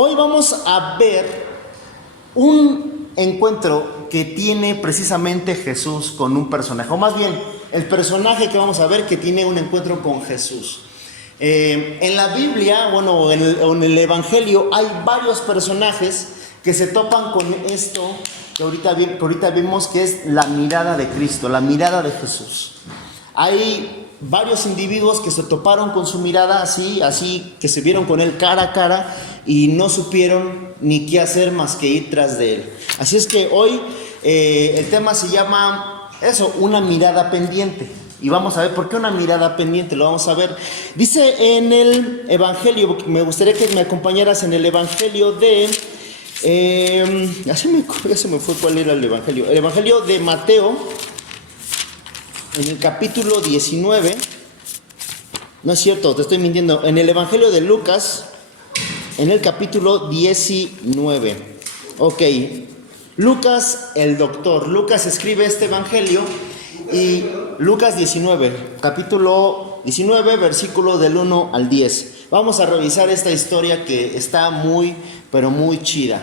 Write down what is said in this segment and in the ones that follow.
Hoy vamos a ver un encuentro que tiene precisamente Jesús con un personaje, o más bien el personaje que vamos a ver que tiene un encuentro con Jesús. En la Biblia, bueno, en el Evangelio hay varios personajes que se topan con esto que ahorita vemos, que es la mirada de Cristo, la mirada de Jesús. Hay varios individuos que se toparon con su mirada así que se vieron con él cara a cara y no supieron ni qué hacer más que ir tras de él. Así es que hoy el tema se llama eso, una mirada pendiente. Y vamos a ver por qué una mirada pendiente, lo vamos a ver. Dice en el Evangelio, me gustaría que me acompañaras en el Evangelio de... ya se me fue cuál era el Evangelio. El Evangelio de Mateo, en el capítulo 19. No es cierto, te estoy mintiendo. En el Evangelio de Lucas, en el capítulo 19. Ok, Lucas el doctor. Lucas escribe este Evangelio. Y Lucas 19, capítulo 19, versículo del 1 al 10. Vamos a revisar esta historia que está muy, pero muy chida.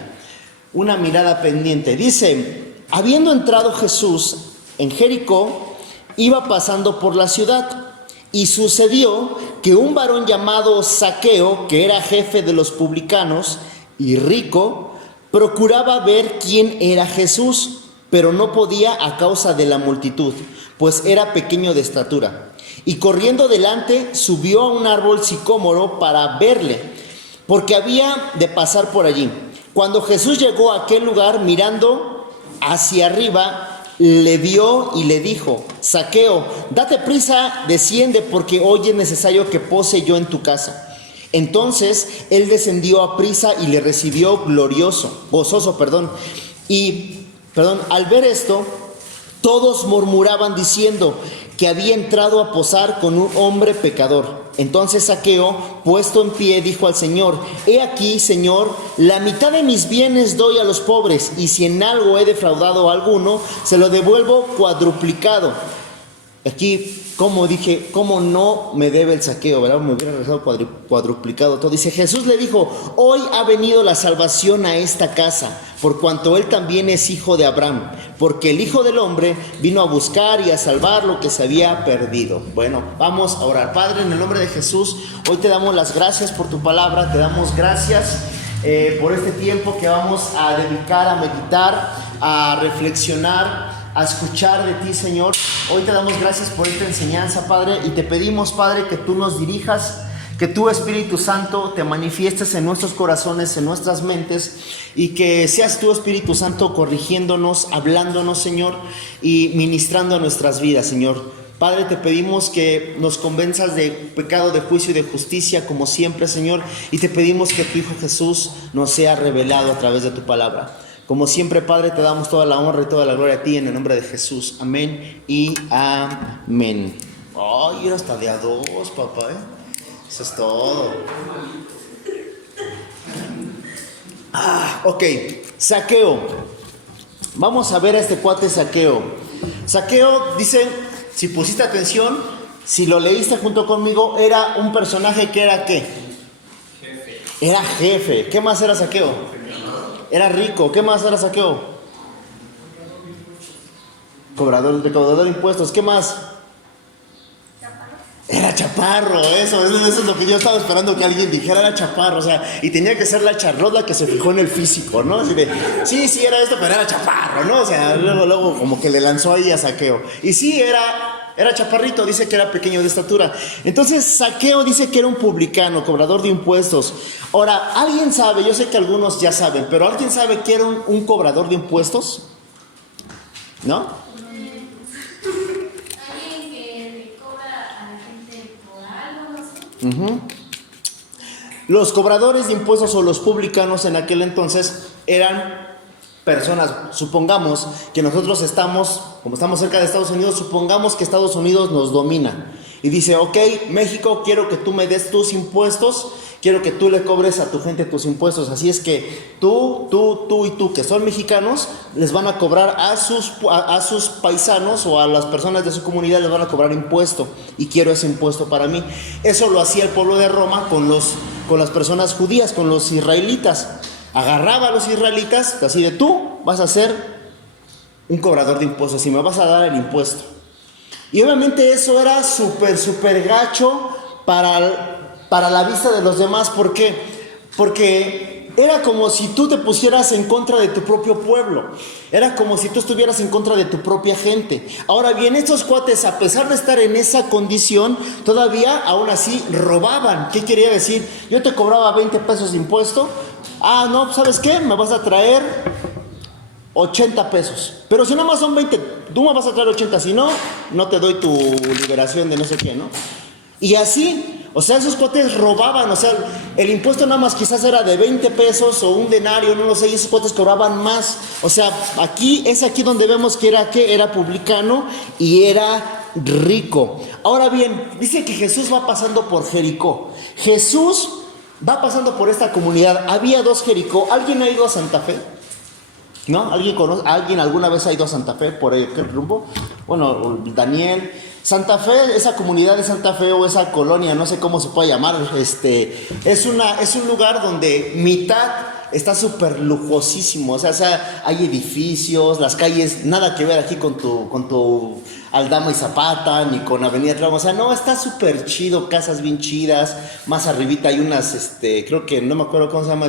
Una mirada pendiente. Dice, habiendo entrado Jesús en Jericó, iba pasando por la ciudad. Y sucedió que un varón llamado Zaqueo, que era jefe de los publicanos y rico, procuraba ver quién era Jesús, pero no podía a causa de la multitud, pues era pequeño de estatura. Y corriendo delante, subió a un árbol sicómoro para verle, porque había de pasar por allí. Cuando Jesús llegó a aquel lugar, mirando hacia arriba, le vio y le dijo: Zaqueo, date prisa, desciende, porque hoy es necesario que pose yo en tu casa. Entonces él descendió a prisa y le recibió gozoso. Al ver esto, todos murmuraban diciendo que había entrado a posar con un hombre pecador. Entonces Zaqueo, puesto en pie, dijo al Señor: He aquí, Señor, la mitad de mis bienes doy a los pobres, y si en algo he defraudado a alguno, se lo devuelvo cuadruplicado. Aquí, como dije, ¿cómo no me debe el Zaqueo, verdad? Me hubiera regresado cuadruplicado todo. Dice, Jesús le dijo: hoy ha venido la salvación a esta casa, por cuanto él también es hijo de Abraham, porque el Hijo del Hombre vino a buscar y a salvar lo que se había perdido. Bueno, vamos a orar. Padre, en el nombre de Jesús, hoy te damos las gracias por tu palabra, te damos gracias por este tiempo que vamos a dedicar a meditar, a reflexionar, a escuchar de ti, Señor. Hoy te damos gracias por esta enseñanza, Padre, y te pedimos, Padre, que tú nos dirijas, que tu Espíritu Santo te manifiestes en nuestros corazones, en nuestras mentes, y que seas tu Espíritu Santo corrigiéndonos, hablándonos, Señor, y ministrando a nuestras vidas, Señor. Padre, te pedimos que nos convenzas de pecado, de juicio y de justicia, como siempre, Señor, y te pedimos que tu Hijo Jesús nos sea revelado a través de tu palabra. Como siempre, Padre, te damos toda la honra y toda la gloria a ti, en el nombre de Jesús. Amén y amén. Ay, era hasta de a dos, papá, Eso es todo. Ok, Zaqueo. Vamos a ver a este cuate Zaqueo. Zaqueo, dice, si pusiste atención, si lo leíste junto conmigo, era un personaje que era ¿qué? Jefe. Era jefe. ¿Qué más era Zaqueo? Era rico. ¿Qué más era Zaqueo? Cobrador de impuestos. ¿Qué más? Era chaparro. Eso es lo que yo estaba esperando que alguien dijera. Era chaparro, o sea, y tenía que ser la Charlotte la que se fijó en el físico, ¿no? Así de, sí, era esto, pero era chaparro, ¿no? O sea, luego como que le lanzó ahí a Zaqueo. Y sí, era chaparrito, dice que era pequeño de estatura. Entonces Zaqueo dice que era un publicano, cobrador de impuestos. Ahora, ¿alguien sabe? Yo sé que algunos ya saben, pero ¿alguien sabe que era un cobrador de impuestos? ¿No? Alguien que le cobra a la gente por algo, ¿no? Los cobradores de impuestos o los publicanos en aquel entonces eran personas, supongamos que nosotros estamos, como estamos cerca de Estados Unidos, supongamos que Estados Unidos nos domina y dice, ok, México, quiero que tú me des tus impuestos, quiero que tú le cobres a tu gente tus impuestos, así es que tú y tú, que son mexicanos, les van a cobrar a sus paisanos o a las personas de su comunidad, les van a cobrar impuesto, y quiero ese impuesto para mí. Eso lo hacía el pueblo de Roma con los con las personas judías, con los israelitas. Agarraba a los israelitas, así de tú vas a ser un cobrador de impuestos y me vas a dar el impuesto. Y obviamente eso era súper gacho para la vista de los demás. ¿Por qué? Porque era como si tú te pusieras en contra de tu propio pueblo. Era como si tú estuvieras en contra de tu propia gente. Ahora bien, estos cuates, a pesar de estar en esa condición, todavía aún así robaban. ¿Qué quería decir? Yo te cobraba 20 pesos de impuesto. Ah, no, ¿sabes qué? Me vas a traer 80 pesos. Pero si nada más son 20, tú me vas a traer 80. Si no, no te doy tu liberación de no sé qué, ¿no? Y así, o sea, esos cuates robaban. O sea, el impuesto nada más quizás era de 20 pesos o un denario, no lo sé, y esos cuates cobraban más. O sea, es aquí donde vemos que era publicano y era rico. Ahora bien, dice que Jesús va pasando por Jericó. Jesús va pasando por esta comunidad. Había 2 Jericó. ¿Alguien ha ido a Santa Fe? ¿No? ¿Alguien alguna vez ha ido a Santa Fe por aquel rumbo? Bueno, Daniel. Santa Fe, esa comunidad de Santa Fe o esa colonia, no sé cómo se puede llamar, es un lugar donde mitad está súper lujosísimo. O sea, hay edificios, las calles, nada que ver aquí con tu Aldama y Zapata, ni con Avenida Tramo. O sea, no, está súper chido, casas bien chidas. Más arribita hay unas, creo que no me acuerdo cómo se llama,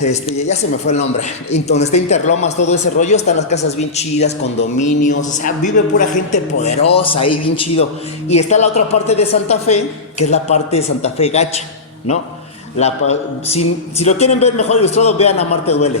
ya se me fue el nombre, donde está Interlomas, todo ese rollo, están las casas bien chidas, condominios, o sea, vive pura gente poderosa ahí, bien chido. Y está la otra parte de Santa Fe, que es la parte de Santa Fe gacha, ¿no? Si lo quieren ver mejor ilustrado, vean Amar Te Duele.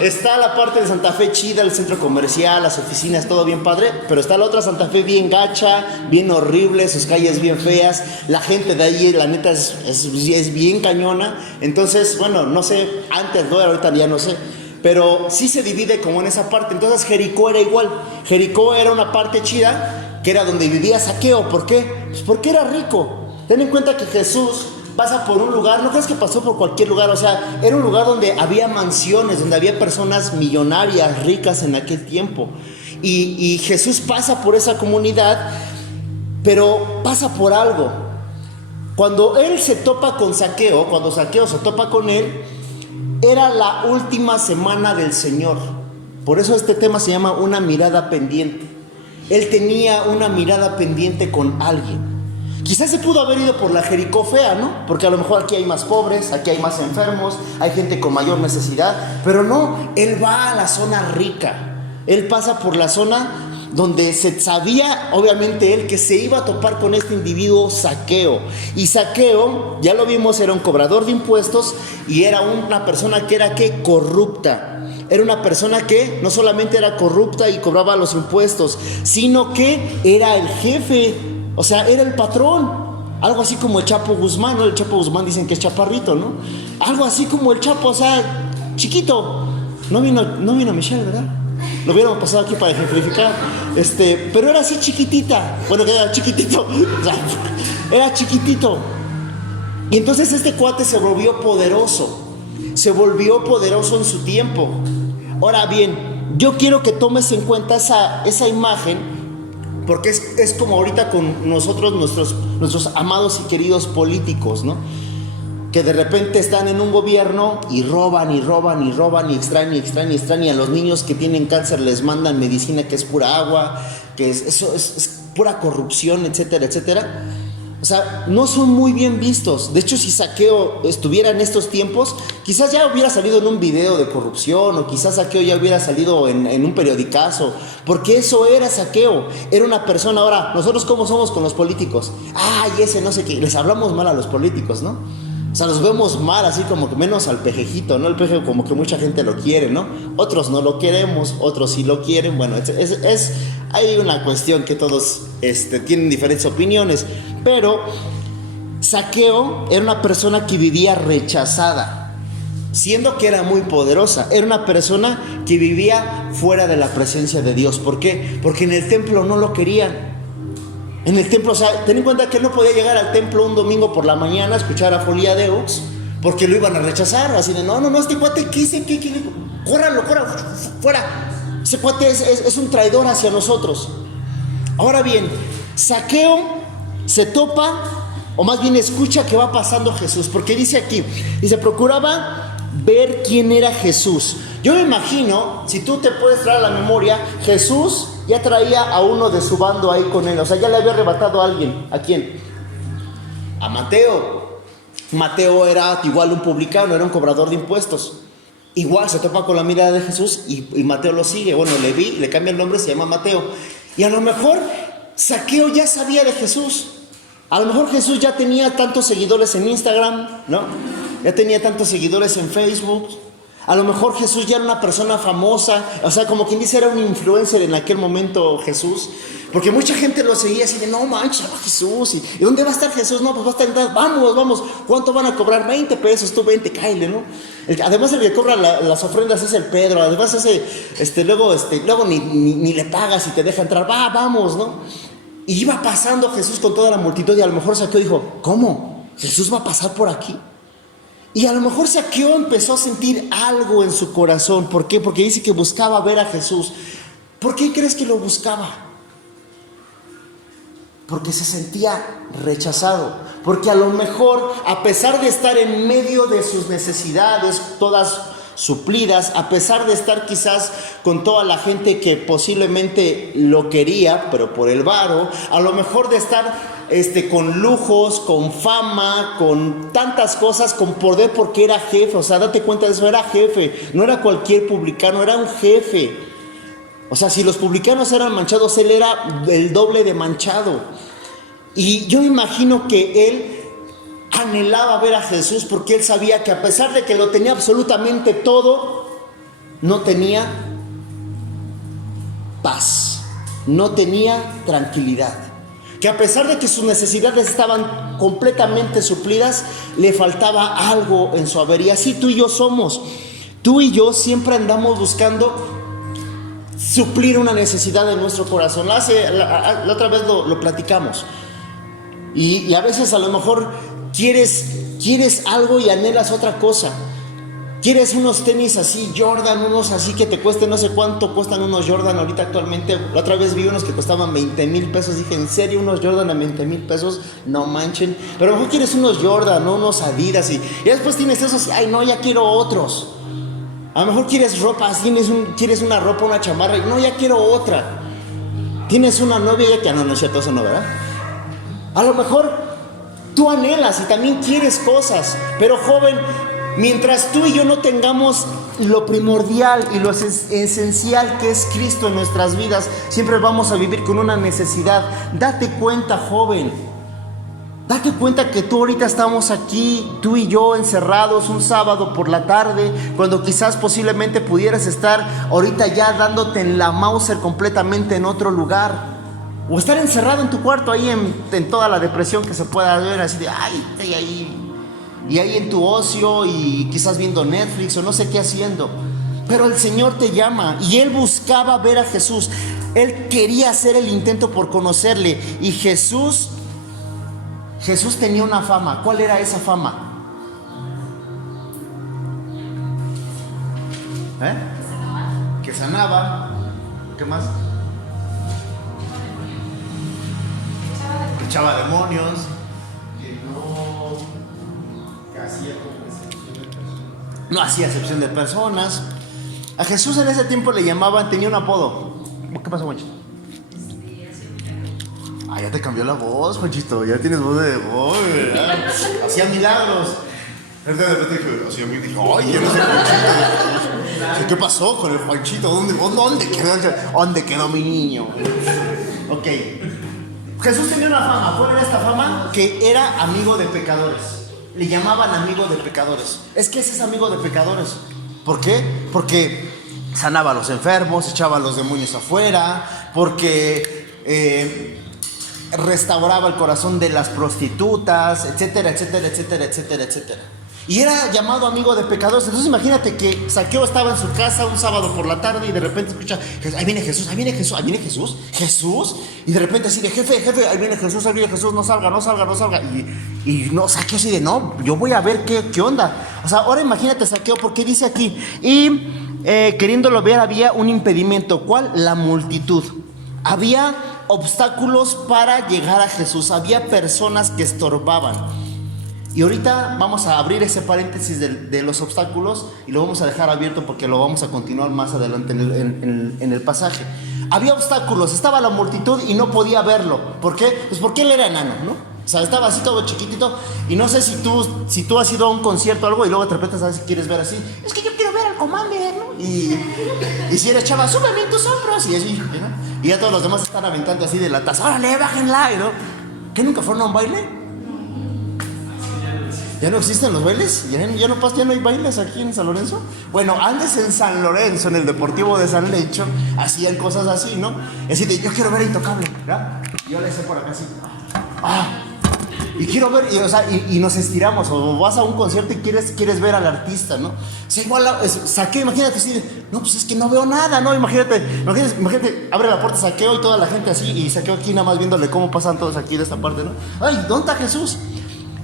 Está la parte de Santa Fe chida, el centro comercial, las oficinas, todo bien padre, pero está la otra Santa Fe bien gacha, bien horrible, sus calles bien feas, la gente de ahí, la neta, es bien cañona. Entonces, bueno, no sé, antes no, ahorita ya no sé, pero sí se divide como en esa parte. Entonces Jericó era igual. Jericó era una parte chida, que era donde vivía Zaqueo. ¿Por qué? Pues porque era rico. Ten en cuenta que Jesús pasa por un lugar, no crees que pasó por cualquier lugar. O sea, era un lugar donde había mansiones, donde había personas millonarias, ricas en aquel tiempo. Y Jesús pasa por esa comunidad, pero pasa por algo. Cuando él se topa con Zaqueo, cuando Zaqueo se topa con él, era la última semana del Señor. Por eso este tema se llama una mirada pendiente. Él tenía una mirada pendiente con alguien. Quizás se pudo haber ido por la Jericó fea, ¿no? Porque a lo mejor aquí hay más pobres, aquí hay más enfermos, hay gente con mayor necesidad. Pero no, él va a la zona rica. Él pasa por la zona donde se sabía, obviamente él, que se iba a topar con este individuo Zaqueo. Y Zaqueo, ya lo vimos, era un cobrador de impuestos y era una persona que era, ¿qué? Corrupta. Era una persona que no solamente era corrupta y cobraba los impuestos, sino que era el jefe. O sea, era el patrón. Algo así como el Chapo Guzmán, ¿no? El Chapo Guzmán dicen que es chaparrito, ¿no? Algo así como el Chapo, o sea, chiquito. No vino Michelle, ¿verdad? Lo hubiéramos pasado aquí para ejemplificar. Pero era así chiquitita. Bueno, que era chiquitito. O sea, era chiquitito. Y entonces este cuate se volvió poderoso. Se volvió poderoso en su tiempo. Ahora bien, yo quiero que tomes en cuenta esa imagen. Porque es como ahorita con nosotros, nuestros amados y queridos políticos, ¿no? Que de repente están en un gobierno y roban, y extraen, y a los niños que tienen cáncer les mandan medicina que es pura agua, que eso es pura corrupción, etcétera, etcétera. O sea, no son muy bien vistos. De hecho, si Zaqueo estuviera en estos tiempos, quizás ya hubiera salido en un video de corrupción, o quizás Zaqueo ya hubiera salido en un periodicazo, porque eso era Zaqueo. Era una persona. Ahora, nosotros ¿cómo somos con los políticos? Ay, ese no sé qué. Les hablamos mal a los políticos, ¿no? O sea, los vemos mal, así como que menos al pejejito, ¿no? El peje como que mucha gente lo quiere, ¿no? Otros no lo queremos, otros sí lo quieren. Bueno, hay una cuestión que todos tienen diferentes opiniones. Pero Zaqueo era una persona que vivía rechazada, siendo que era muy poderosa. Era una persona que vivía fuera de la presencia de Dios. ¿Por qué? Porque en el templo no lo querían. En el templo, o sea, ten en cuenta que él no podía llegar al templo un domingo por la mañana a escuchar a Folia Deux, porque lo iban a rechazar. Así de, no, este cuate, ¿qué hice? ¿Qué? Córralo, fuera. Ese cuate es un traidor hacia nosotros. Ahora bien, Zaqueo se topa, o más bien escucha que va pasando Jesús, porque dice aquí, dice, procuraba ver quién era Jesús. Yo me imagino, si tú te puedes traer a la memoria, Jesús ya traía a uno de su bando ahí con él, o sea, ya le había arrebatado a alguien. ¿A quién? A Mateo. Mateo era igual un publicano, era un cobrador de impuestos. Igual se topa con la mirada de Jesús y Mateo lo sigue. Bueno, Leví le cambia el nombre, se llama Mateo. Y a lo mejor Zaqueo ya sabía de Jesús. A lo mejor Jesús ya tenía tantos seguidores en Instagram, ¿no? Ya tenía tantos seguidores en Facebook. A lo mejor Jesús ya era una persona famosa. O sea, como quien dice, era un influencer en aquel momento Jesús. Porque mucha gente lo seguía así de, no manches, va Jesús. ¿Y dónde va a estar Jesús? No, pues va a estar, vamos. ¿Cuánto van a cobrar? 20 pesos, tú 20, cáele, ¿no? Además el que cobra las ofrendas es el Pedro. Además luego ni le pagas y te deja entrar. Vamos, ¿no? Y iba pasando Jesús con toda la multitud y a lo mejor Zaqueo dijo, ¿cómo? ¿Jesús va a pasar por aquí? Y a lo mejor Zaqueo empezó a sentir algo en su corazón. ¿Por qué? Porque dice que buscaba ver a Jesús. ¿Por qué crees que lo buscaba? Porque se sentía rechazado. Porque a lo mejor, a pesar de estar en medio de sus necesidades, todas suplidas, a pesar de estar quizás con toda la gente que posiblemente lo quería, pero por el varo, a lo mejor de estar con lujos, con fama, con tantas cosas, con poder, porque era jefe. O sea, date cuenta de eso, era jefe, no era cualquier publicano, era un jefe. O sea, si los publicanos eran manchados, él era el doble de manchado. Y yo me imagino que él anhelaba ver a Jesús, porque él sabía que a pesar de que lo tenía absolutamente todo, no tenía paz, no tenía tranquilidad. Que a pesar de que sus necesidades estaban completamente suplidas, le faltaba algo en su haber. Y así tú y yo somos. Tú y yo siempre andamos buscando suplir una necesidad en nuestro corazón. La otra vez lo platicamos. Y a veces a lo mejor quieres algo y anhelas otra cosa. Quieres unos tenis así Jordan, unos así que te cuesten no sé cuánto cuestan unos Jordan ahorita actualmente. La otra vez vi unos que costaban 20,000 pesos. Dije, ¿en serio unos Jordan a 20,000 pesos? No manchen. Pero a lo mejor quieres unos Jordan, ¿no? Unos Adidas y después tienes esos, ay no, ya quiero otros. A lo mejor quieres ropa, quieres una ropa, una chamarra y no, ya quiero otra. Tienes una novia ya que no es cierto, eso no, ¿verdad? A lo mejor tú anhelas y también quieres cosas, pero joven, mientras tú y yo no tengamos lo primordial y lo esencial que es Cristo en nuestras vidas, siempre vamos a vivir con una necesidad. Date cuenta, joven, date cuenta que tú ahorita estamos aquí, tú y yo encerrados un sábado por la tarde, cuando quizás posiblemente pudieras estar ahorita ya dándote en la Mauser completamente en otro lugar. O estar encerrado en tu cuarto ahí en toda la depresión que se pueda ver, así de, ay, estoy ahí. Y ahí en tu ocio y quizás viendo Netflix o no sé qué haciendo. Pero el Señor te llama y Él buscaba ver a Jesús. Él quería hacer el intento por conocerle. Y Jesús tenía una fama. ¿Cuál era esa fama? Que sanaba. ¿Qué más? Echaba demonios. No hacía acepción de personas. A Jesús en ese tiempo le llamaban, tenía un apodo. ¿Qué pasó, Juanchito? Ah, ya te cambió la voz, Juanchito. Ya tienes voz de voz, ¿verdad? Hacía milagros. Hacía milagros. Ay, yo no sé, Juanchito. ¿Qué pasó con el Juanchito? ¿Dónde quedó mi niño? Ok. Jesús tenía una fama. ¿Cuál era esta fama? Que era amigo de pecadores. Le llamaban amigo de pecadores. Es que ese es amigo de pecadores. ¿Por qué? Porque sanaba a los enfermos, echaba a los demonios afuera, porque restauraba el corazón de las prostitutas, etcétera, etcétera, etcétera, etcétera, etcétera. Y era llamado amigo de pecadores. Entonces imagínate que Zaqueo estaba en su casa un sábado por la tarde y de repente escucha, ahí viene Jesús, ahí viene Jesús, ahí viene Jesús, Jesús. Y de repente así de, jefe, ahí viene Jesús, no salga. Y no, Zaqueo así de, no, yo voy a ver qué onda. O sea, ahora imagínate Zaqueo, porque dice aquí, y queriéndolo ver había un impedimento. ¿Cuál? La multitud. Había obstáculos para llegar a Jesús. Había personas que estorbaban. Y ahorita vamos a abrir ese paréntesis de los obstáculos y lo vamos a dejar abierto porque lo vamos a continuar más adelante en el pasaje. Había obstáculos, estaba la multitud y no podía verlo. ¿Por qué? Pues porque él era enano, ¿no? O sea, estaba así todo chiquitito. Y no sé si tú has ido a un concierto o algo y luego de repente sabes si quieres ver así. Es que yo quiero ver al Commander, ¿no? Y si eres chava, súbeme en tus hombros. Y así, ¿no? Y ya todos los demás están aventando así de la taza. ¡Órale, bájenla! ¿No? ¿Qué, nunca fueron a un baile? ¿Ya no existen los bailes? ¿Ya no hay bailes aquí en San Lorenzo? Bueno, antes en San Lorenzo, en el Deportivo de San Lecho, hacían cosas así, ¿no? Es decir, yo quiero ver a Intocable, ¿verdad? Yo le hice por acá así. Y quiero ver, y nos estiramos, o vas a un concierto y quieres ver al artista, ¿no? O sea, igual, Saqueo, imagínate así, no, pues es que no veo nada, ¿no? Imagínate, abre la puerta Saqueo y toda la gente así, y Saqueo aquí nada más viéndole cómo pasan todos aquí de esta parte, ¿no? Ay, ¿dónde está Jesús?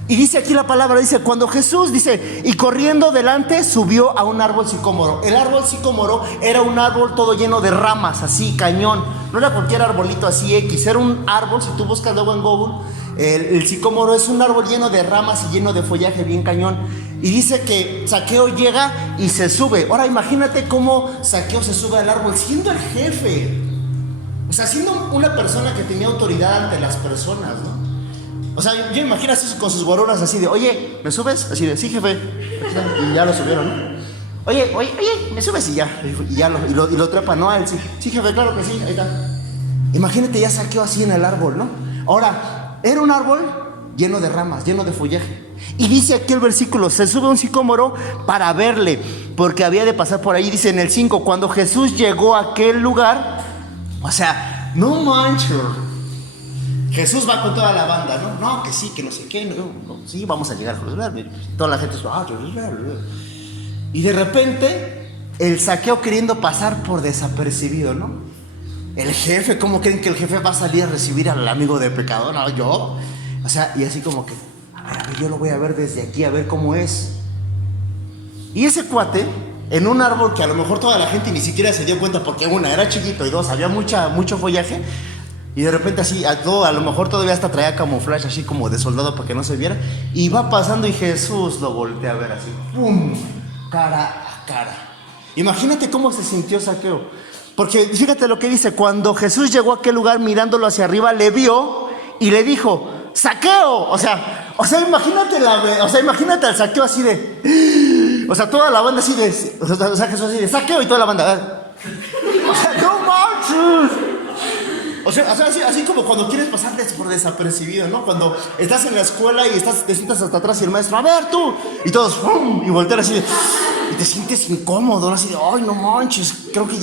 Y dice aquí la palabra, dice, cuando Jesús, dice, y corriendo delante subió a un árbol sicómoro. El árbol sicómoro era un árbol todo lleno de ramas, así, cañón. No era cualquier arbolito así X, era un árbol, si tú buscas luego en Google, el sicómoro es un árbol lleno de ramas y lleno de follaje bien cañón. Y dice que Saqueo llega y se sube. Ahora imagínate cómo Saqueo se sube al árbol, siendo el jefe. O sea, siendo una persona que tenía autoridad ante las personas, ¿no? O sea, yo imagino así con sus guaruras así de, oye, ¿me subes? Así de, sí, jefe. Y ya lo subieron, ¿no? Oye, ¿me subes? Y ya lo trepa, ¿no? A él, sí, jefe, claro que sí, ahí está. Imagínate, ya Saqueo así en el árbol, ¿no? Ahora, era un árbol lleno de ramas, lleno de follaje. Y dice aquí el versículo, se sube un sicómoro para verle, porque había de pasar por ahí. Dice en el 5, cuando Jesús llegó a aquel lugar, o sea, no manches. Jesús va con toda la banda, ¿no? No, que sí, que no sé qué, no, sí, vamos a llegar. Toda la gente y de repente, el Saqueo queriendo pasar por desapercibido, ¿no? El jefe, ¿cómo creen que el jefe va a salir a recibir al amigo de pecador? No, yo. O sea, y así como que, a ver, yo lo voy a ver desde aquí, a ver cómo es. Y ese cuate, en un árbol que a lo mejor toda la gente ni siquiera se dio cuenta, porque una, era chiquito, y dos, había mucho follaje. Y de repente así, a lo mejor todavía hasta traía camuflaje así como de soldado para que no se viera. Y va pasando y Jesús lo voltea a ver así, ¡pum! Cara a cara. Imagínate cómo se sintió Saqueo. Porque fíjate lo que dice, cuando Jesús llegó a aquel lugar mirándolo hacia arriba, le vio y le dijo, ¡Saqueo! O sea, imagínate al Saqueo así de... O sea, toda la banda así de... O sea, Jesús así de, ¡Saqueo! Y toda la banda... O sea, ¡no manches! O sea, así como cuando quieres pasar por desapercibido, ¿no? Cuando estás en la escuela y te sientas hasta atrás y el maestro, a ver tú, y todos, ¡pum! Y voltean así de, y te sientes incómodo, ¿no? Así de, ay, no manches, creo que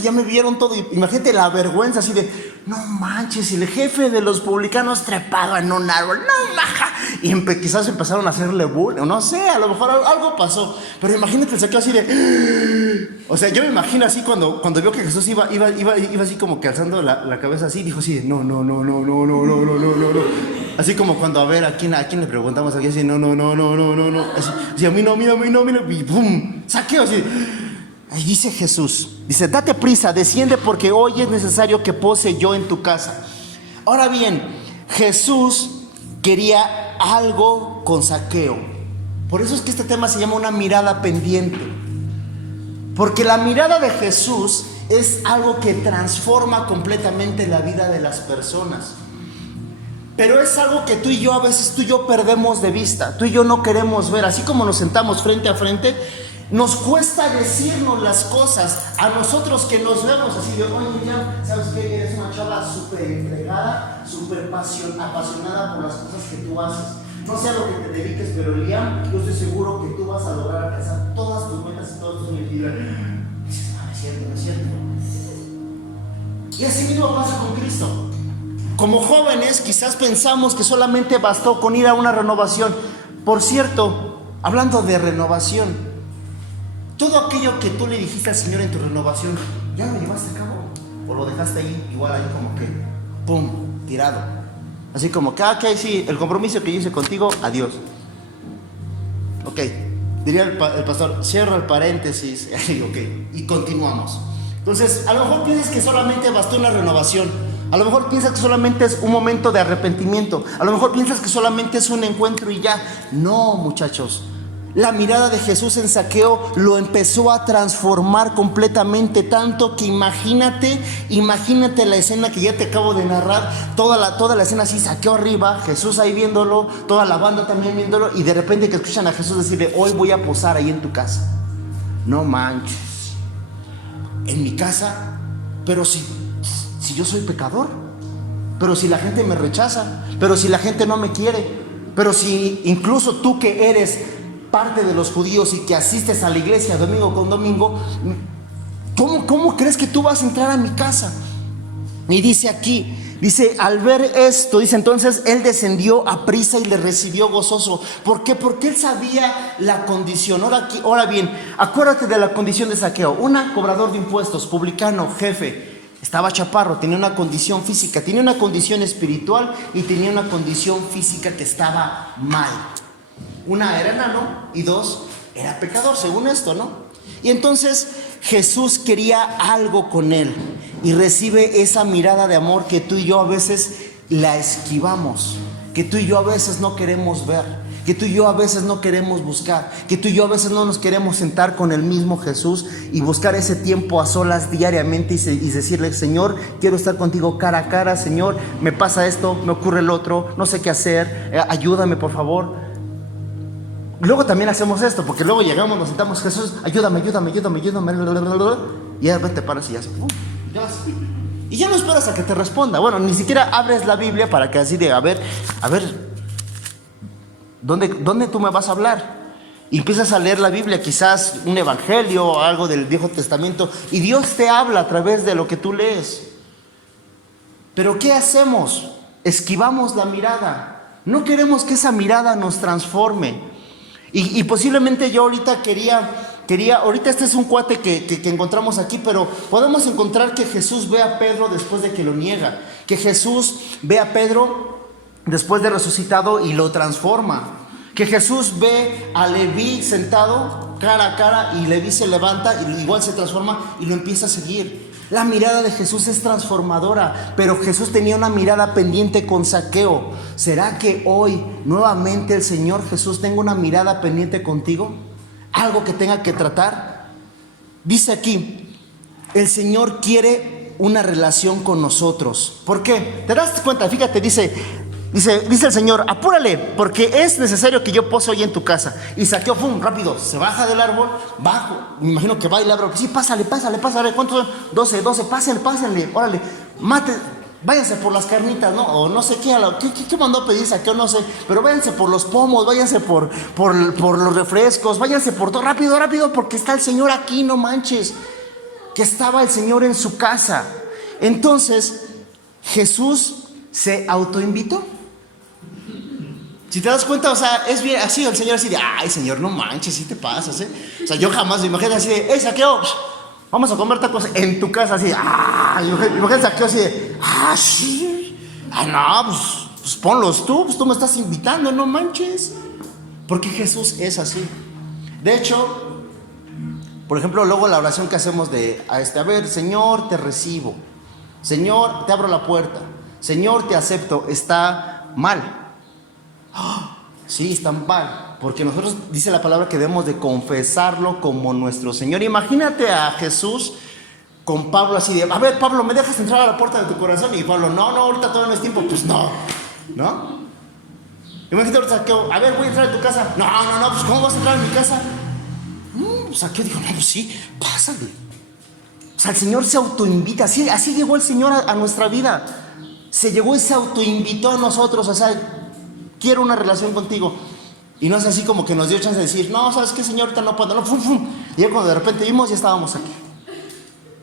ya me vieron todo. Y imagínate la vergüenza así de, no manches, el jefe de los publicanos trepado en un árbol, no maja. Y quizás empezaron a hacerle bullying, no sé, a lo mejor algo pasó. Pero imagínate el Saqueo así de, o sea, yo me imagino así cuando vio que Jesús iba así como que alzando la cabeza así, dijo así de, no. Así como cuando, a ver, ¿a quién le preguntamos aquí? Así, no. Así, a mí no, y pum, Saqueo así. Ahí dice Jesús, dice, date prisa, desciende porque hoy es necesario que pose yo en tu casa. Ahora bien, Jesús quería algo con Saqueo. Por eso es que este tema se llama una mirada pendiente. Porque la mirada de Jesús es algo que transforma completamente la vida de las personas. Pero es algo que tú y yo, a veces tú y yo perdemos de vista. Tú y yo no queremos ver. Así como nos sentamos frente a frente, nos cuesta decirnos las cosas a nosotros que nos vemos así de, oye, ya, ¿sabes qué? Eres una chava súper entregada, súper apasionada por las cosas que tú haces. No sé a lo que te dediques, pero Liam, yo estoy seguro que tú vas a lograr alcanzar todas tus metas y todos tus objetivos. Dices, no es cierto. Y así mismo pasa con Cristo. Como jóvenes, quizás pensamos que solamente bastó con ir a una renovación. Por cierto, hablando de renovación, todo aquello que tú le dijiste al Señor en tu renovación, ¿ya lo llevaste a cabo? ¿O lo dejaste ahí, igual ahí como que, pum, tirado? Así como que, ok, sí, el compromiso que yo hice contigo, adiós. Ok, diría el pastor, cierra el paréntesis, ok, y continuamos. Entonces, a lo mejor piensas que solamente bastó una renovación. A lo mejor piensas que solamente es un momento de arrepentimiento. A lo mejor piensas que solamente es un encuentro y ya. No, muchachos. La mirada de Jesús en Zaqueo lo empezó a transformar completamente, tanto que imagínate la escena que ya te acabo de narrar, toda la escena así, Zaqueo arriba, Jesús ahí viéndolo, toda la banda también viéndolo, y de repente que escuchan a Jesús decirle, hoy voy a posar ahí en tu casa. No manches, en mi casa, pero si yo soy pecador, pero si la gente me rechaza, pero si la gente no me quiere, pero si incluso tú que eres parte de los judíos y que asistes a la iglesia domingo con domingo, ¿cómo crees que tú vas a entrar a mi casa? Y dice aquí, dice, al ver esto, dice, entonces él descendió a prisa y le recibió gozoso. ¿Por qué? Porque él sabía la condición. Ahora bien, acuérdate de la condición de Zaqueo. Cobrador de impuestos, publicano, jefe. Estaba chaparro, tenía una condición física, tenía una condición espiritual y tenía una condición física que estaba mal. Una, era enano, y dos, era pecador, según esto, ¿no? Y entonces Jesús quería algo con él y recibe esa mirada de amor que tú y yo a veces la esquivamos, que tú y yo a veces no queremos ver, que tú y yo a veces no queremos buscar, que tú y yo a veces no nos queremos sentar con el mismo Jesús y buscar ese tiempo a solas diariamente y decirle, Señor, quiero estar contigo cara a cara, Señor, me pasa esto, me ocurre el otro, no sé qué hacer, ayúdame por favor. Luego también hacemos esto, porque luego llegamos, nos sentamos, Jesús, ayúdame, y de repente paras y ya y ya no esperas a que te responda. Bueno, ni siquiera abres la Biblia para que así de, a ver, ¿dónde tú me vas a hablar? Y empiezas a leer la Biblia, quizás un evangelio o algo del Viejo Testamento, y Dios te habla a través de lo que tú lees. Pero ¿qué hacemos? Esquivamos la mirada. No queremos que esa mirada nos transforme. Y posiblemente yo ahorita ahorita este es un cuate que encontramos aquí, pero podemos encontrar que Jesús ve a Pedro después de que lo niega, que Jesús ve a Pedro después de resucitado y lo transforma, que Jesús ve a Leví sentado cara a cara y Leví se levanta y igual se transforma y lo empieza a seguir. La mirada de Jesús es transformadora, pero Jesús tenía una mirada pendiente con Zaqueo. ¿Será que hoy nuevamente el Señor Jesús tenga una mirada pendiente contigo? ¿Algo que tenga que tratar? Dice aquí, el Señor quiere una relación con nosotros. ¿Por qué? ¿Te das cuenta? Fíjate, dice el Señor, apúrale, porque es necesario que yo pose hoy en tu casa. Y Zaqueo, rápido, se baja del árbol, me imagino que va y le abre, sí, pásale, ¿cuántos son? 12, pásenle, órale, váyanse por las carnitas, ¿no? O no sé qué mandó pedir Zaqueo, no sé, pero váyanse por los pomos, váyanse por los refrescos, váyanse por todo, rápido, porque está el Señor aquí, no manches, que estaba el Señor en su casa. Entonces, Jesús se autoinvitó. Si te das cuenta, o sea, es bien así, el Señor así de, ay, Señor, no manches, sí te pasas, O sea, yo jamás me imagino así de, Zaqueo, vamos a comer tacos en tu casa, así de, imagínate Zaqueo así de, sí, no, pues ponlos tú me estás invitando, no manches. Porque Jesús es así. De hecho, por ejemplo, luego la oración que hacemos a ver, Señor, te recibo, Señor, te abro la puerta, Señor, te acepto, está mal. Sí, está mal, porque nosotros, dice la palabra, que debemos de confesarlo como nuestro Señor. Imagínate a Jesús con Pablo así de, a ver, Pablo, ¿me dejas entrar a la puerta de tu corazón? Y Pablo, no, ahorita todavía no es tiempo. Pues no. Imagínate ahorita Zaqueo, a ver, voy a entrar a tu casa. No, pues ¿cómo vas a entrar en mi casa? Zaqueo dijo, no, pues sí, pásale. O sea, el Señor se autoinvita, así llegó el Señor a nuestra vida. Se llegó y se autoinvitó a nosotros, o sea, quiero una relación contigo. Y no es así como que nos dio chance de decir, no, ¿sabes qué, Señor? Ahorita no puedo, no, Y ya cuando de repente vimos, ya estábamos aquí.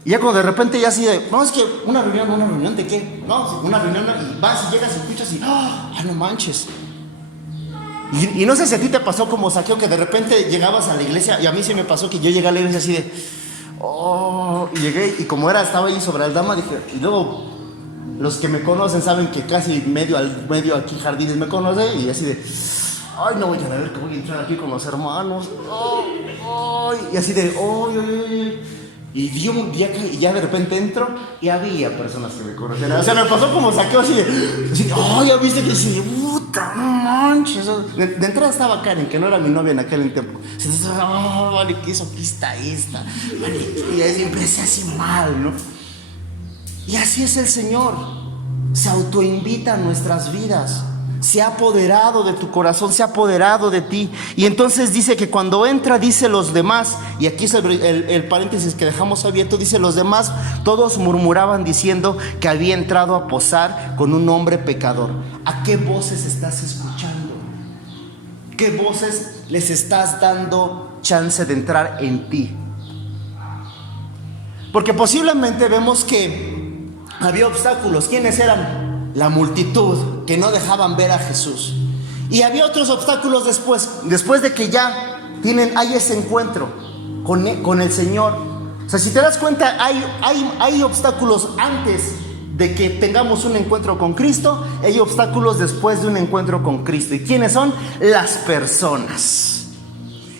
Y ya cuando de repente ya así de, no, es que una reunión ¿de qué? No, una reunión, y vas y llegas y escuchas y, no manches. Y no sé si a ti te pasó como Zaqueo, que de repente llegabas a la iglesia, y a mí sí me pasó que yo llegué a la iglesia así de, y llegué, y como estaba ahí sobre Aldama, dije, y luego los que me conocen saben que casi medio aquí Jardines me conoce, y así de, ay, no voy a ver que voy a entrar aquí con los hermanos, y así de, Y dio un día que ya de repente entro y había personas que me conocían. O sea, me pasó como Saqueo así de, oh, ya viste que sí, puta, no manches. De entrada estaba Karen, que no era mi novia en aquel tiempo. Entonces, oh, vale, ¿qué hizo? ¿Qué está esta? Vale, y ahí empecé así mal, ¿no? Y así es el Señor. Se autoinvita a nuestras vidas. Se ha apoderado de tu corazón, se ha apoderado de ti. Y entonces dice que cuando entra, dice los demás, y aquí es el paréntesis que dejamos abierto, dice los demás, todos murmuraban diciendo que había entrado a posar con un hombre pecador. ¿A qué voces estás escuchando? ¿Qué voces les estás dando chance de entrar en ti? Porque posiblemente vemos que había obstáculos. ¿Quiénes eran? La multitud, que no dejaban ver a Jesús. Y había otros obstáculos después de que ya hay ese encuentro con el Señor. O sea, si te das cuenta, hay obstáculos antes de que tengamos un encuentro con Cristo, hay obstáculos después de un encuentro con Cristo. ¿Y quiénes son? Las personas.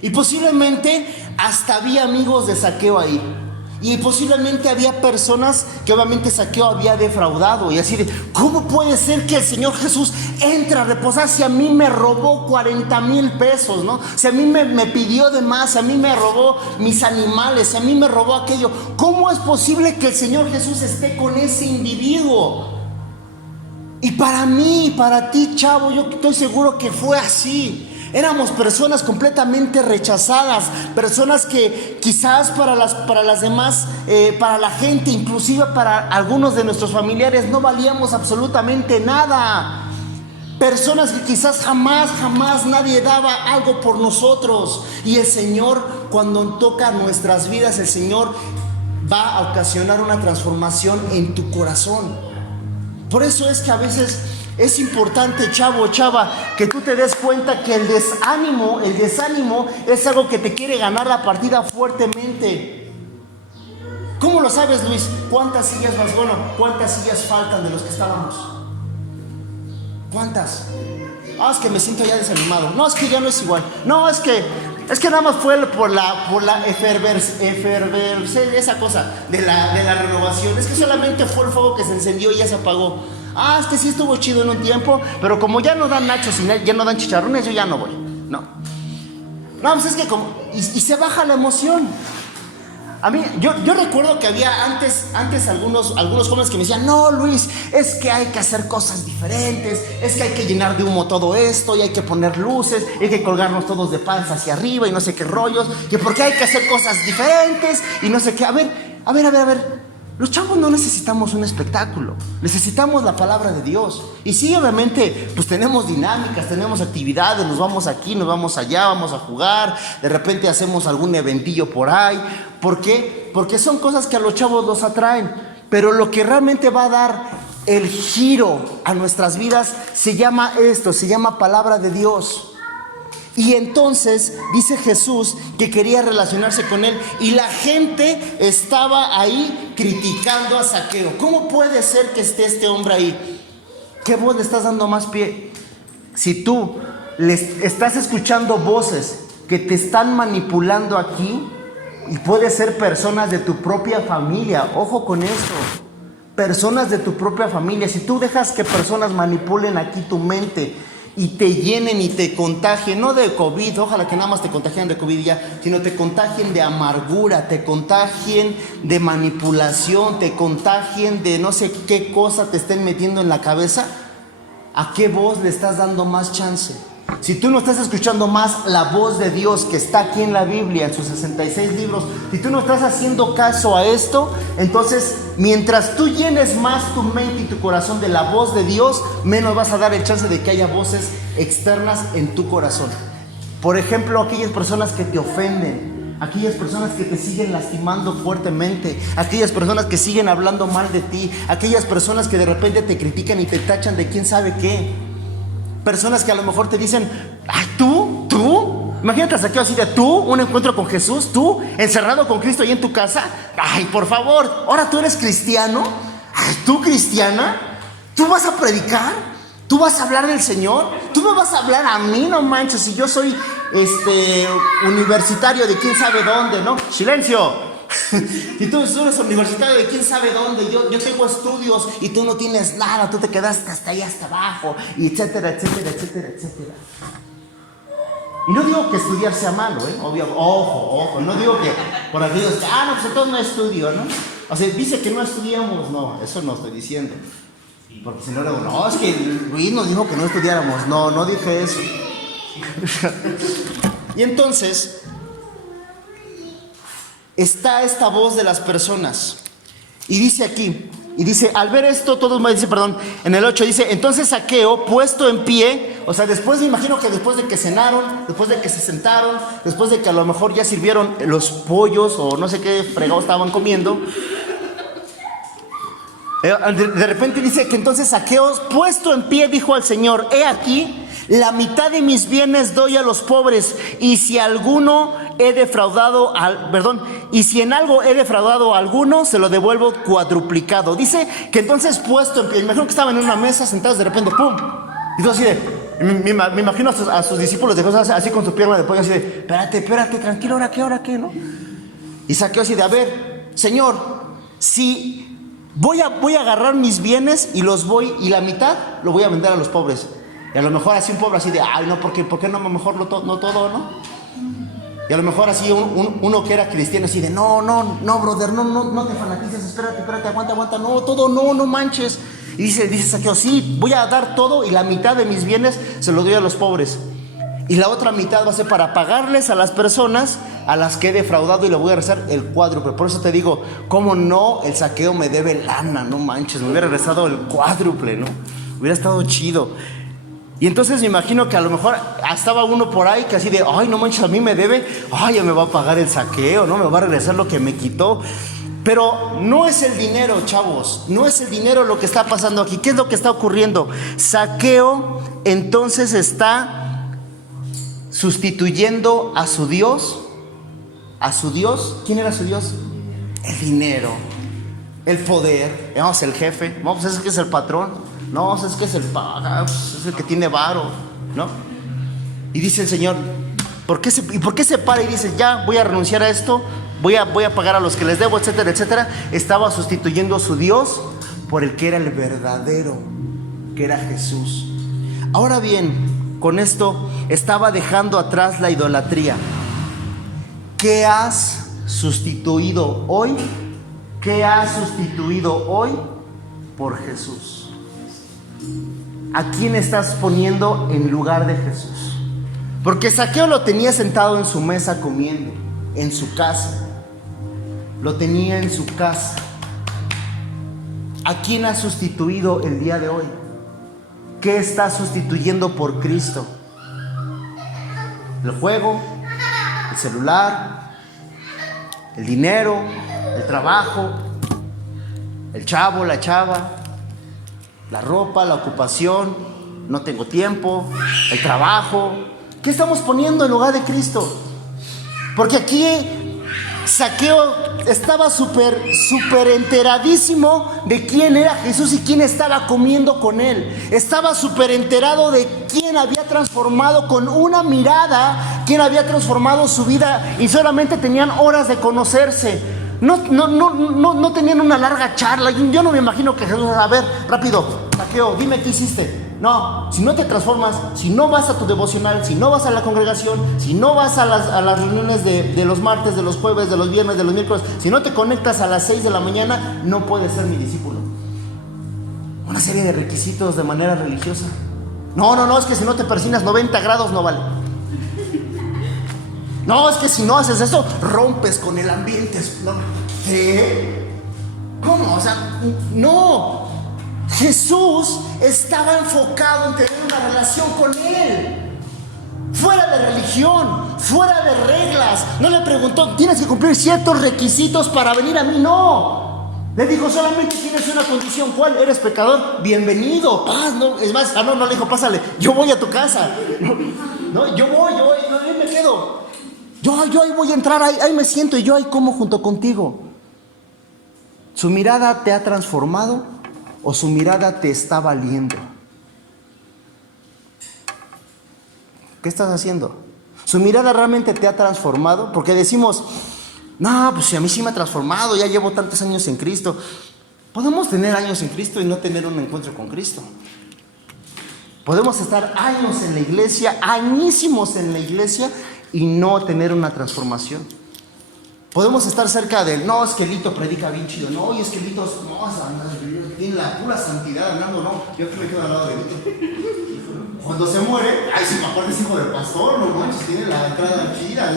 Y posiblemente hasta había amigos de Saqueo ahí. Y posiblemente había personas que obviamente Saqueo había defraudado. Y así de, ¿cómo puede ser que el Señor Jesús entra a reposar si a mí me robó 40,000 pesos, ¿no? Si a mí me pidió de más, si a mí me robó mis animales, si a mí me robó aquello. ¿Cómo es posible que el Señor Jesús esté con ese individuo? Y para mí, para ti, chavo, yo estoy seguro que fue así. Éramos personas completamente rechazadas, personas que quizás para las demás, para la gente, inclusive para algunos de nuestros familiares, no valíamos absolutamente nada. Personas que quizás jamás nadie daba algo por nosotros. Y el Señor, cuando toca nuestras vidas, el Señor va a ocasionar una transformación en tu corazón. Por eso es que a veces es importante, chavo, chava, que tú te des cuenta que el desánimo es algo que te quiere ganar la partida fuertemente. ¿Cómo lo sabes, Luis? ¿Cuántas sillas faltan de los que estábamos? ¿Cuántas? Es que me siento ya desanimado. No, es que ya no es igual. No, es que nada más fue por la esa cosa de la renovación. Es que solamente fue el fuego que se encendió y ya se apagó. Es que sí estuvo chido en un tiempo, pero como ya no dan nachos y ya no dan chicharrones, yo ya no voy. No, pues es que y se baja la emoción. A mí, yo recuerdo que había antes algunos jóvenes que me decían, no, Luis, es que hay que hacer cosas diferentes, es que hay que llenar de humo todo esto, y hay que poner luces, y hay que colgarnos todos de panza hacia arriba, y no sé qué rollos, que porque hay que hacer cosas diferentes, y no sé qué. A ver. Los chavos no necesitamos un espectáculo, necesitamos la palabra de Dios. Y sí, obviamente, pues tenemos dinámicas, tenemos actividades, nos vamos aquí, nos vamos allá, vamos a jugar, de repente hacemos algún eventillo por ahí. ¿Por qué? Porque son cosas que a los chavos los atraen. Pero lo que realmente va a dar el giro a nuestras vidas se llama palabra de Dios. Y entonces dice Jesús que quería relacionarse con él, y la gente estaba ahí criticando a Saqueo. ¿Cómo puede ser que esté este hombre ahí? ¿Qué voz le estás dando más pie? Si tú estás escuchando voces que te están manipulando aquí, y puede ser personas de tu propia familia, ojo con esto, personas de tu propia familia. Si tú dejas que personas manipulen aquí tu mente y te llenen y te contagien, no de COVID, ojalá que nada más te contagien de COVID ya, sino te contagien de amargura, te contagien de manipulación, te contagien de no sé qué cosa te estén metiendo en la cabeza, ¿a qué voz le estás dando más chance? Si tú no estás escuchando más la voz de Dios que está aquí en la Biblia, en sus 66 libros, si tú no estás haciendo caso a esto, entonces mientras tú llenes más tu mente y tu corazón de la voz de Dios, menos vas a dar el chance de que haya voces externas en tu corazón. Por ejemplo, aquellas personas que te ofenden, aquellas personas que te siguen lastimando fuertemente, aquellas personas que siguen hablando mal de ti, aquellas personas que de repente te critican y te tachan de quién sabe qué. Personas que a lo mejor te dicen, ay, tú, imagínate a Saqueo así de tú, un encuentro con Jesús, tú, encerrado con Cristo ahí en tu casa. Ay, por favor, ahora tú eres cristiano. Ay, tú cristiana, tú vas a predicar, tú vas a hablar del Señor, tú me vas a hablar a mí, no manches, si yo soy universitario de quién sabe dónde, ¿no? Silencio. Y tú eres universitario de quién sabe dónde, yo tengo estudios y tú no tienes nada, tú te quedaste hasta ahí, hasta abajo, y etcétera, etcétera, etcétera, etcétera. Y no digo que estudiar sea malo, obvio, ojo, no digo que por aquí digas, no, pues entonces no estudio, ¿no? O sea, dice que no estudiamos, no, eso no estoy diciendo. Porque si no, luego, no, es que Luis nos dijo que no estudiáramos, no dije eso. Y entonces, está esta voz de las personas. Y dice aquí, al ver esto, en el 8 dice, entonces Zaqueo, puesto en pie, o sea, después me imagino que después de que cenaron, después de que se sentaron, después de que a lo mejor ya sirvieron los pollos o no sé qué fregados estaban comiendo, de repente dice que entonces Zaqueo, puesto en pie, dijo al Señor, he aquí, la mitad de mis bienes doy a los pobres, y si en algo he defraudado a alguno, se lo devuelvo cuadruplicado. Dice que entonces puesto en pie, me imagino que estaban en una mesa sentados, de repente, ¡pum! Y todo así de, me imagino a sus discípulos de cosas así con su pierna de pollo, así de, espérate, tranquilo, ¿ahora qué, no? Y Zaqueo así de, a ver, Señor, si voy a agarrar mis bienes y la mitad lo voy a vender a los pobres. Y a lo mejor así un pobre así de, ay no, ¿por qué no mejor no todo, no? Y a lo mejor así uno que era cristiano así de, no, brother, no te fanatices, espérate, aguanta, no manches. Y dice Zaqueo, sí, voy a dar todo y la mitad de mis bienes se lo doy a los pobres. Y la otra mitad va a ser para pagarles a las personas a las que he defraudado y le voy a regresar el cuádruple. Por eso te digo, ¿cómo no? El Zaqueo me debe lana, no manches, me hubiera regresado el cuádruple, ¿no? Hubiera estado chido. Y entonces me imagino que a lo mejor estaba uno por ahí que así de, ay no manches, a mí me debe, ay ya me va a pagar el Zaqueo, no me va a regresar lo que me quitó. Pero no es el dinero, chavos, no es el dinero lo que está pasando aquí. ¿Qué es lo que está ocurriendo? Zaqueo entonces está sustituyendo a su Dios. ¿A su Dios? ¿Quién era su Dios? El dinero, el poder, el jefe, no, pues es que es el patrón. No, es que es el que tiene varo, ¿no? Y dice el Señor, ¿por qué se para y dice, ya voy a renunciar a esto, voy a pagar a los que les debo, etcétera, etcétera? Estaba sustituyendo a su Dios por el que era el verdadero, que era Jesús. Ahora bien, con esto estaba dejando atrás la idolatría. ¿Qué has sustituido hoy? ¿Qué has sustituido hoy por Jesús? ¿A quién estás poniendo en lugar de Jesús? Porque Zaqueo lo tenía sentado en su mesa comiendo, en su casa. Lo tenía en su casa. ¿A quién has sustituido el día de hoy? ¿Qué estás sustituyendo por Cristo? ¿El juego? ¿El celular? ¿El dinero? ¿El trabajo? ¿El chavo? ¿La chava? La ropa, la ocupación, no tengo tiempo, el trabajo. ¿Qué estamos poniendo en lugar de Cristo? Porque aquí Zaqueo estaba súper enteradísimo de quién era Jesús y quién estaba comiendo con él. Estaba súper enterado de quién había transformado con una mirada, quién había transformado su vida, y solamente tenían horas de conocerse. No tenían una larga charla. Yo no me imagino que Jesús, a ver, rápido, Zaqueo, dime qué hiciste. No, si no te transformas, si no vas a tu devocional, si no vas a la congregación, si no vas a las reuniones de los martes, de los jueves, de los viernes, de los miércoles, si no te conectas a las 6 de la mañana, no puedes ser mi discípulo. Una serie de requisitos de manera religiosa. No, es que si no te persinas 90 grados no vale. No, es que si no haces eso, rompes con el ambiente. ¿Qué? ¿Cómo? O sea, no. Jesús estaba enfocado en tener una relación con Él. Fuera de religión, fuera de reglas. No le preguntó, tienes que cumplir ciertos requisitos para venir a mí. No. Le dijo, solamente tienes una condición. ¿Cuál? ¿Eres pecador? Bienvenido, paz. No, es más, no le dijo, pásale, yo voy a tu casa. No, yo voy, ahí me quedo. Yo ahí voy a entrar, ahí me siento y yo ahí como junto contigo. ¿Su mirada te ha transformado o su mirada te está valiendo? ¿Qué estás haciendo? ¿Su mirada realmente te ha transformado? Porque decimos, No, pues si a mí sí me ha transformado, ya llevo tantos años en Cristo. Podemos tener años en Cristo y no tener un encuentro con Cristo. Podemos estar años en la iglesia, añísimos en la iglesia y no tener una transformación. Podemos estar cerca de él. No, es que Lito predica bien chido. No, y es que Lito tiene la pura santidad andando. No, yo aquí me quedo al lado de Lito. Cuando se muere, ay, si me acuerdo, es hijo del pastor, no manches, tiene la entrada chida.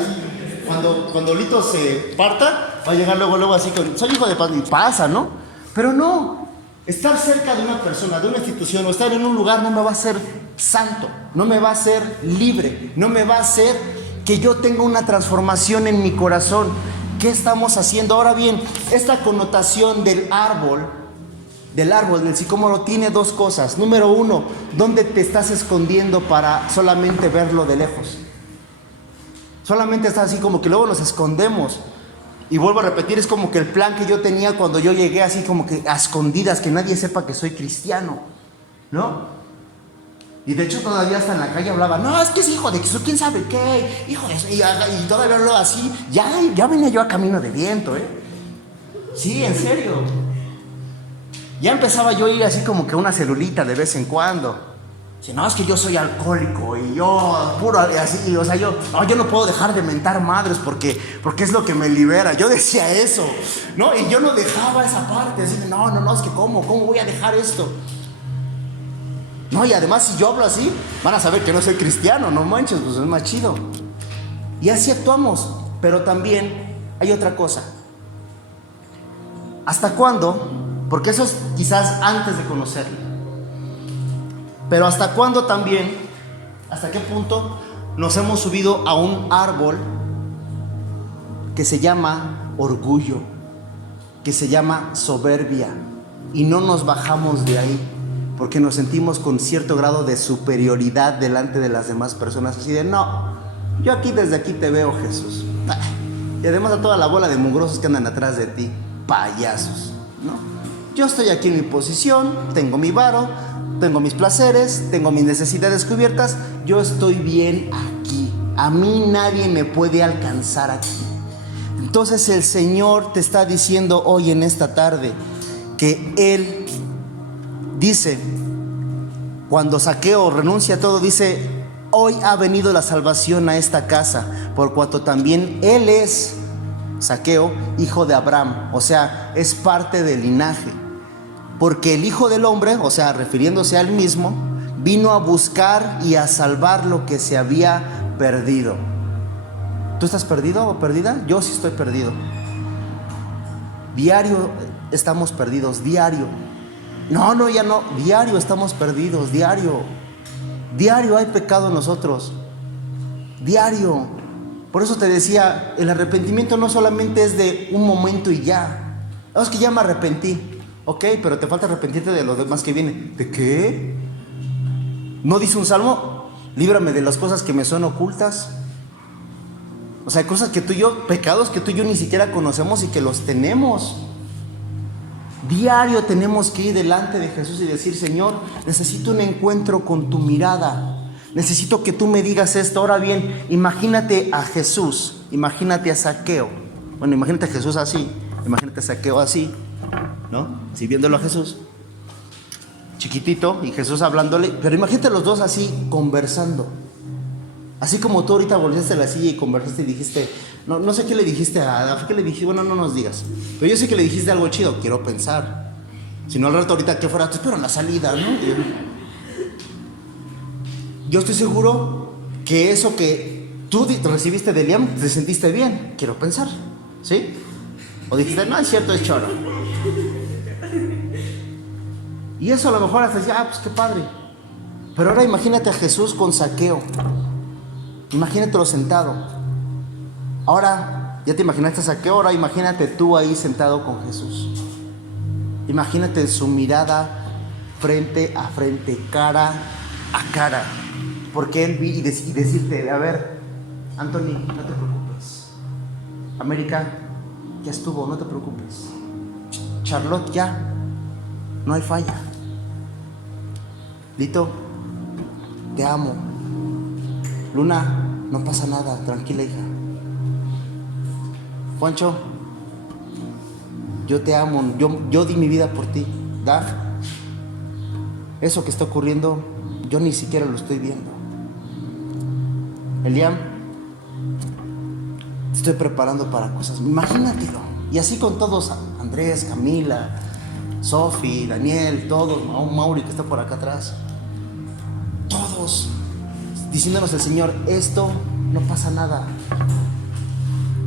Cuando Lito se parta, va a llegar luego así con, soy hijo de pastor, y pasa, ¿no? Pero no, estar cerca de una persona, de una institución, o estar en un lugar no me va a hacer santo, no me va a hacer libre, no me va a hacer que yo tenga una transformación en mi corazón. ¿Qué estamos haciendo? Ahora bien, esta connotación del árbol, del sicómoro, tiene dos cosas. Número uno, ¿dónde te estás escondiendo para solamente verlo de lejos? Solamente está así como que luego nos escondemos. Y vuelvo a repetir, es como que el plan que yo tenía cuando yo llegué, así como que a escondidas, que nadie sepa que soy cristiano, ¿no? Y de hecho todavía hasta en la calle hablaba, no, es que es hijo de Jesús, quién sabe qué, hijo de Jesús, y todavía hablaba así, ya venía yo a camino de viento, Sí, en serio. Ya empezaba yo a ir así como que una celulita de vez en cuando. Si no, es que yo soy alcohólico y yo puro así, o sea, yo no puedo dejar de mentar madres porque es lo que me libera. Yo decía eso, ¿no? Y yo no dejaba esa parte, así, no, es que ¿cómo voy a dejar esto? No, y además si yo hablo así, van a saber que no soy cristiano, no manches, pues es más chido. Y así actuamos, pero también hay otra cosa. ¿Hasta cuándo? Porque eso es quizás antes de conocerlo. Pero ¿hasta cuándo también? ¿Hasta qué punto nos hemos subido a un árbol que se llama orgullo, que se llama soberbia, y no nos bajamos de ahí? Porque nos sentimos con cierto grado de superioridad delante de las demás personas, así de, no, yo aquí desde aquí te veo, Jesús. Y además a toda la bola de mugrosos que andan atrás de ti, payasos, ¿no? Yo estoy aquí en mi posición, tengo mi varo, tengo mis placeres, tengo mis necesidades cubiertas, yo estoy bien aquí, a mí nadie me puede alcanzar aquí. Entonces el Señor te está diciendo hoy en esta tarde que Él dice, cuando Zaqueo renuncia a todo, dice, hoy ha venido la salvación a esta casa, por cuanto también él es, Zaqueo, hijo de Abraham, o sea, es parte del linaje. Porque el Hijo del Hombre, o sea, refiriéndose a él mismo, vino a buscar y a salvar lo que se había perdido. ¿Tú estás perdido o perdida? Yo sí estoy perdido. Diario estamos perdidos, diario. No, ya no. Diario estamos perdidos, diario. Diario hay pecado en nosotros. Diario. Por eso te decía, el arrepentimiento no solamente es de un momento y ya. No, es que ya me arrepentí. Ok, pero te falta arrepentirte de lo demás que viene. ¿De qué? ¿No dice un salmo? Líbrame de las cosas que me son ocultas. O sea, cosas que tú y yo, pecados que tú y yo ni siquiera conocemos y que los tenemos. Diario tenemos que ir delante de Jesús y decir, Señor, necesito un encuentro con tu mirada. Necesito que tú me digas esto. Ahora bien, imagínate a Jesús, imagínate a Zaqueo. Bueno, imagínate a Jesús así, imagínate a Zaqueo así, ¿no? Si viéndolo a Jesús, chiquitito, y Jesús hablándole. Pero imagínate los dos así, conversando. Así como tú ahorita volviste a la silla y conversaste y dijiste, no sé qué le dijiste ¿qué le dijiste? Bueno, no nos digas. Pero yo sé que le dijiste algo chido, quiero pensar. Si no al rato ahorita que fuera, te espero en la salida, ¿no? Yo estoy seguro que eso que tú recibiste de Liam, te sentiste bien, quiero pensar, ¿sí? O dijiste, no, es cierto, es choro. Y eso a lo mejor hasta decía, pues qué padre. Pero ahora imagínate a Jesús con Zaqueo. Imagínatelo sentado. Ahora, ya te imaginaste a Zaqueo, ahora imagínate tú ahí sentado con Jesús. Imagínate su mirada frente a frente, cara a cara. Porque él vi y decirte, a ver, Anthony, no te preocupes. América, ya estuvo, no te preocupes. Charlotte, ya, no hay falla. Lito, te amo. Luna, no pasa nada, tranquila, hija. Juancho, yo te amo, yo di mi vida por ti. Daf, eso que está ocurriendo, yo ni siquiera lo estoy viendo. Eliam, te estoy preparando para cosas, imagínatelo. Y así con todos, Andrés, Camila, Sofi, Daniel, todos, Mauri que está por acá atrás. Todos diciéndonos el Señor, esto no pasa nada.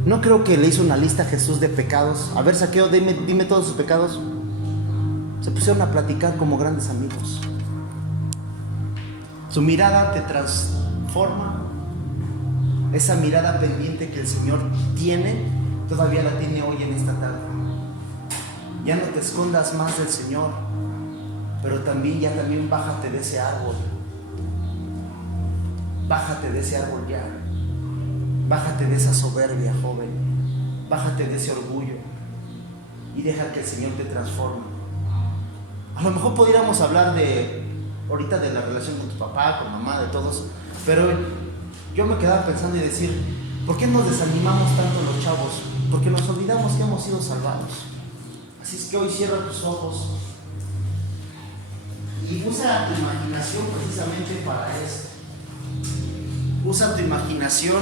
No creo que le hizo una lista a Jesús de pecados. A ver, Zaqueo, dime todos sus pecados. Se pusieron a platicar como grandes amigos. Su mirada te transforma. Esa mirada pendiente que el Señor tiene, todavía la tiene hoy en esta tarde. Ya no te escondas más del Señor, pero también bájate de ese árbol. Bájate de ese árbol ya. Bájate de esa soberbia, joven. Bájate de ese orgullo y deja que el Señor te transforme. A lo mejor podríamos hablar ahorita de la relación con tu papá, con mamá, de todos, pero yo me quedaba pensando y decir, ¿por qué nos desanimamos tanto los chavos? Porque nos olvidamos que hemos sido salvados. Así es que hoy cierra tus ojos y usa tu imaginación precisamente para esto. Usa tu imaginación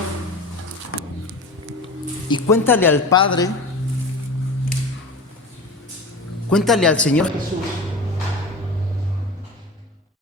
y cuéntale al Padre, cuéntale al Señor Jesús